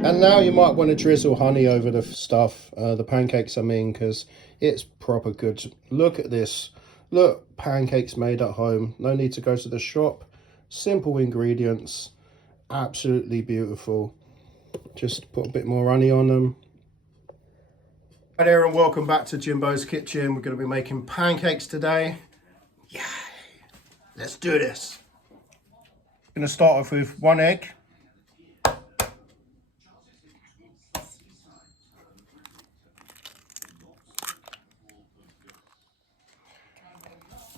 And now you might want to drizzle honey over the stuff, the pancakes I mean, because it's proper good. Look at this. Look, pancakes made at home. No need to go to the shop. Simple ingredients. Absolutely beautiful. Just put a bit more honey on them. Hi there and welcome back to Jimbo's Kitchen. We're going to be making pancakes today. Yay! Let's do this. I'm going to start off with 1 egg.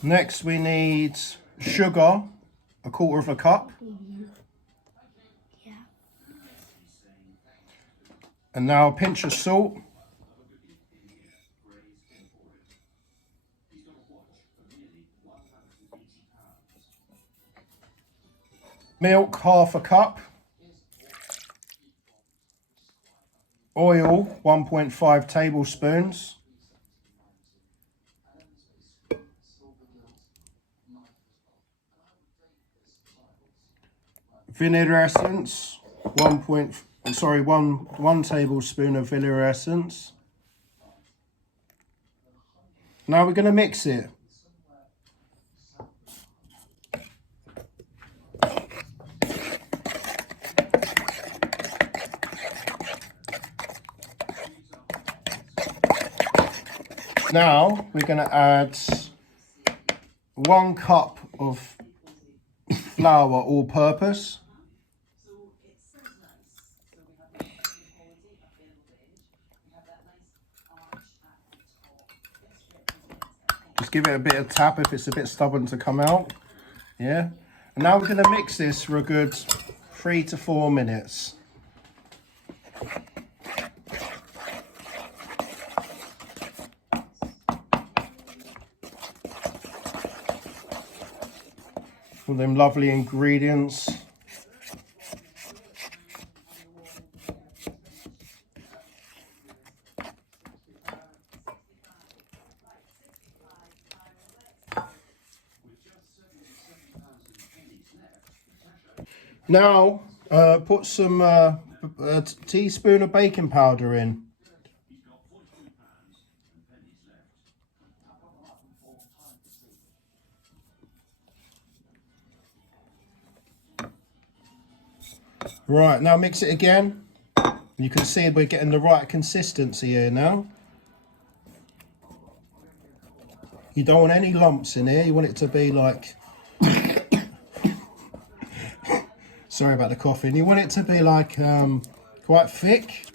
Next we need sugar, 1/4 cup. Yeah. And now a pinch of salt. Milk, 1/2 cup. Oil, 1.5 tablespoons. Vanilla essence, 1 tablespoon of vanilla essence. Now we're going to mix it. Now we're going to add 1 cup of flour all-purpose. Just give it a bit of tap if it's a bit stubborn to come out. Yeah. And now we're going to mix this for a good 3 to 4 minutes. All them lovely ingredients. Now, put some a teaspoon of baking powder in. Right, now mix it again. You can see we're getting the right consistency here now. You don't want any lumps in here. You want it to be like... Sorry about the coughing. You want it to be like quite thick.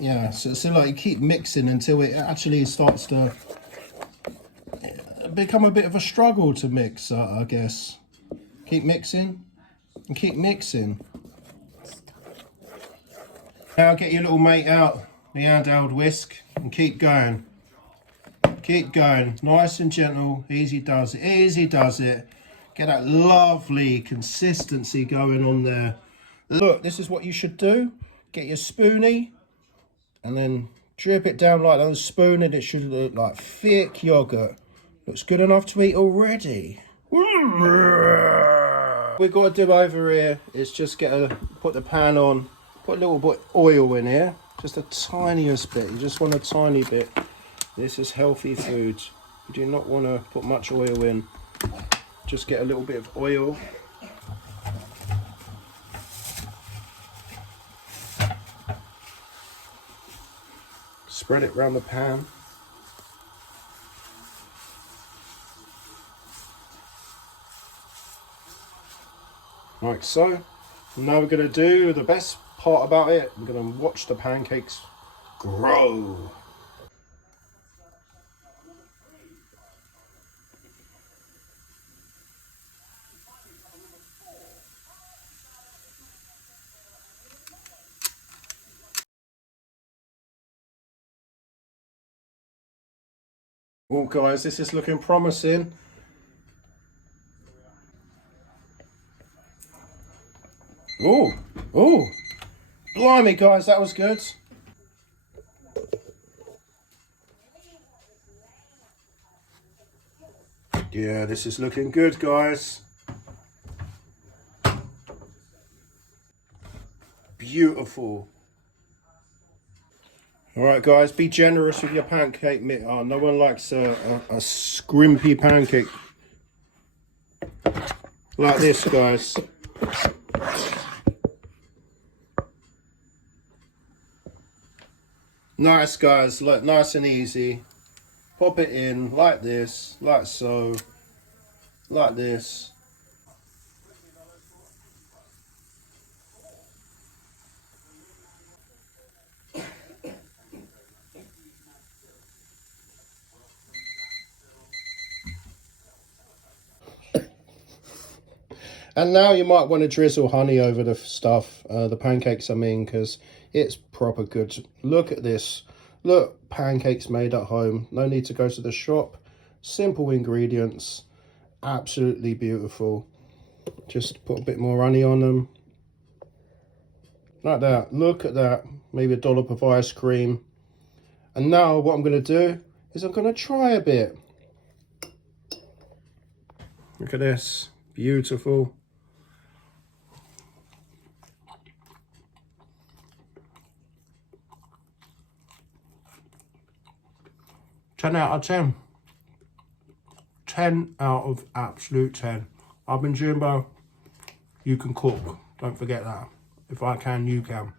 Yeah, so like you keep mixing until it actually starts to become a bit of a struggle to mix, I guess. Keep mixing and keep mixing. Now get your little mate out, the handheld whisk, and keep going. Keep going, nice and gentle, easy does it, easy does it. Get that lovely consistency going on there. Look, this is what you should do. Get your spoonie and then drip it down like that on the spoon, and it should look like thick yogurt. Looks good enough to eat already. What we've got to do over here is just put the pan on, put a little bit of oil in here, just the tiniest bit. You just want a tiny bit. This is healthy food. You do not want to put much oil in. Just get a little bit of oil. Spread it around the pan. Like so. Now we're going to do the best part about it. We're going to watch the pancakes grow. Well, guys, this is looking promising. Oh, oh, blimey, guys, that was good. Yeah, this is looking good, guys. beautiful. All right, guys, be generous with your pancake mix. Oh, no one likes a scrimpy pancake like this, guys. Nice, guys. Look, nice and easy. Pop it in like this, like so, like this. And now you might want to drizzle honey over the stuff, the pancakes I mean, because it's proper good. Look at this. Look, pancakes made at home. No need to go to the shop. Simple ingredients. Absolutely beautiful. Just put a bit more honey on them. Like that. Look at that. Maybe a dollop of ice cream. And now what I'm going to do is I'm going to try a bit. Look at this. Beautiful. 10 out of 10. 10 out of absolute 10. I've been Jimbo. You can cook. Don't forget that. If I can, you can.